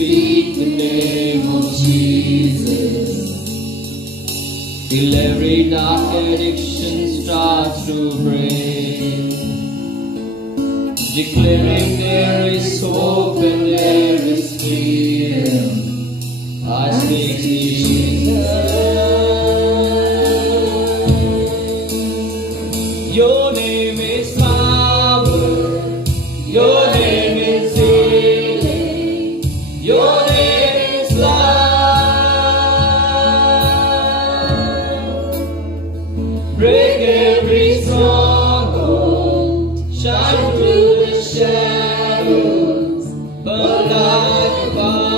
speak the name of Jesus, till every dark addiction starts to break, declaring there is hope and there is freedom. I speak Jesus. Your name is power, your name is healing, your name is love. Break every stronghold, shine through the shadows, burn like a fire.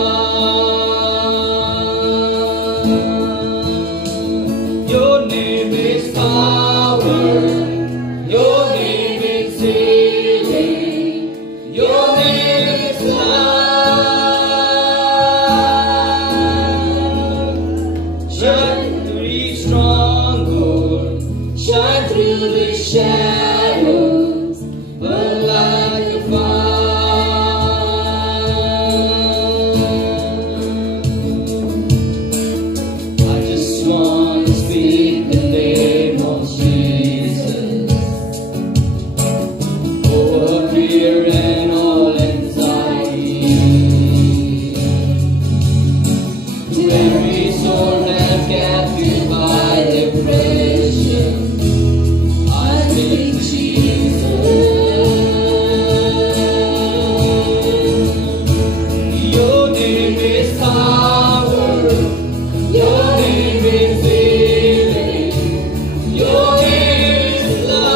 Your name is power, your name is healing, your name is love. Shine through each stronghold, shine through the shadows, burn like a fire. I just want to speak the name of Jesus over fear and all anxiety, to every soul held captive by depression. I speak Jesus. Your name is power, your name is healing, your name is love.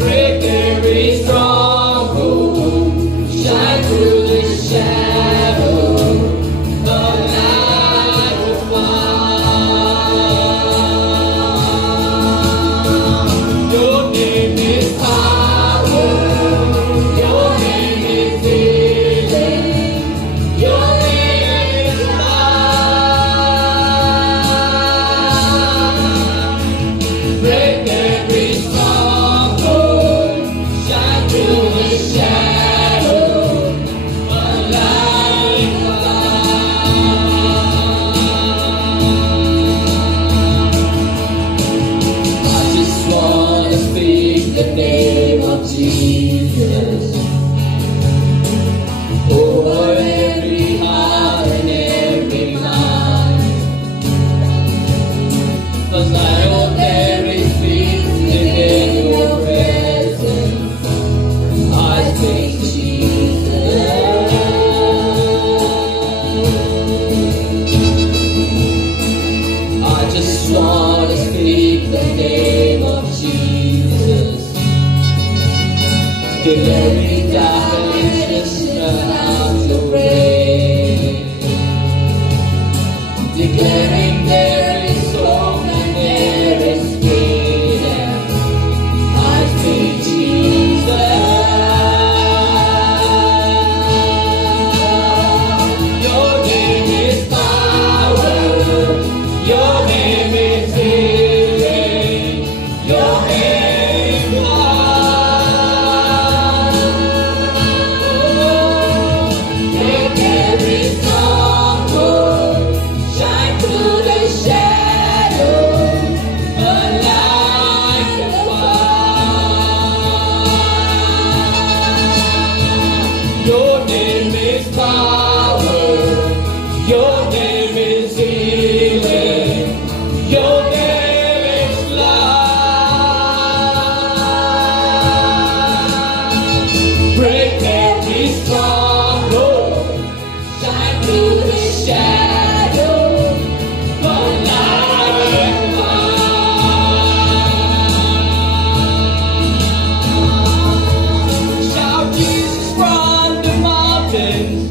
Break every stronghold, shine through the shadow, burn like a fire. Your name is power, your name is healing, your name is love. Break every stronghold, shine through the shadow, burn like a fire. I just want to speak the name of Jesus over every heart and every mind, 'cause I know there is peace within your presence. I speak Jesus. I just want to speak the name of Jesus, till every darkness melts away, declaring there is hope and there is freedom. I speak Jesus. Your name is power, your name is healing, your name is love. Break every stronghold, shine through the shadow, burn like a fire. Your name is power, your name is healing, your name is love. Break every stronghold, shine through the shadow, burn like a fire. Shout Jesus from the mountains,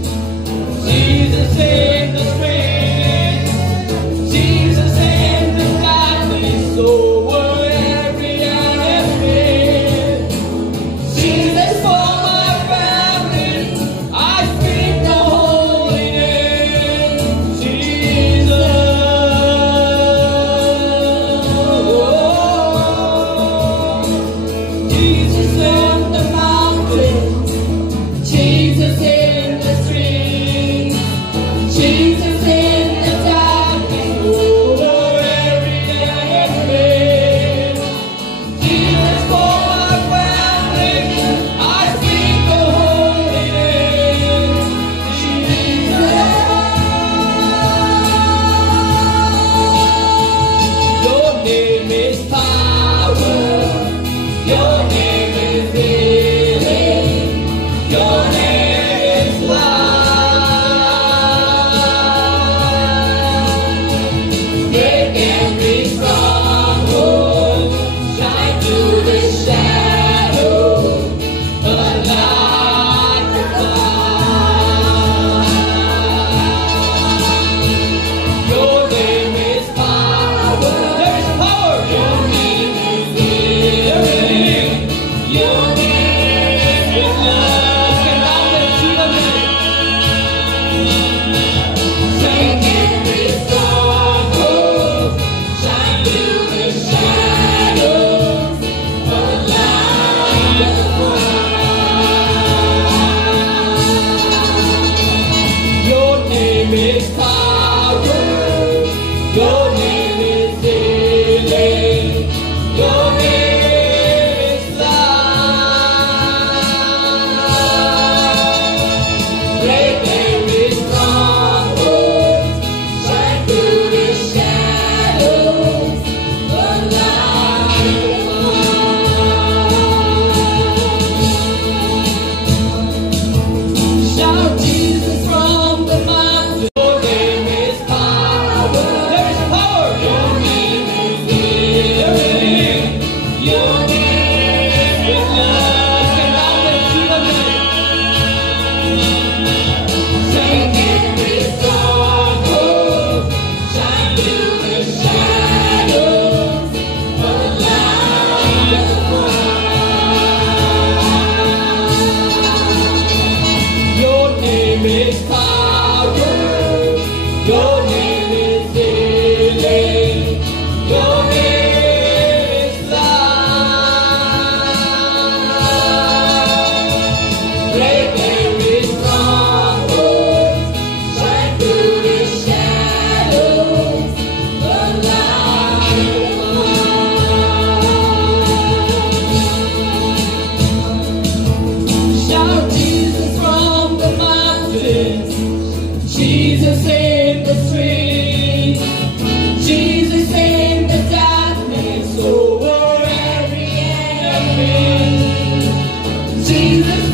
Jesus,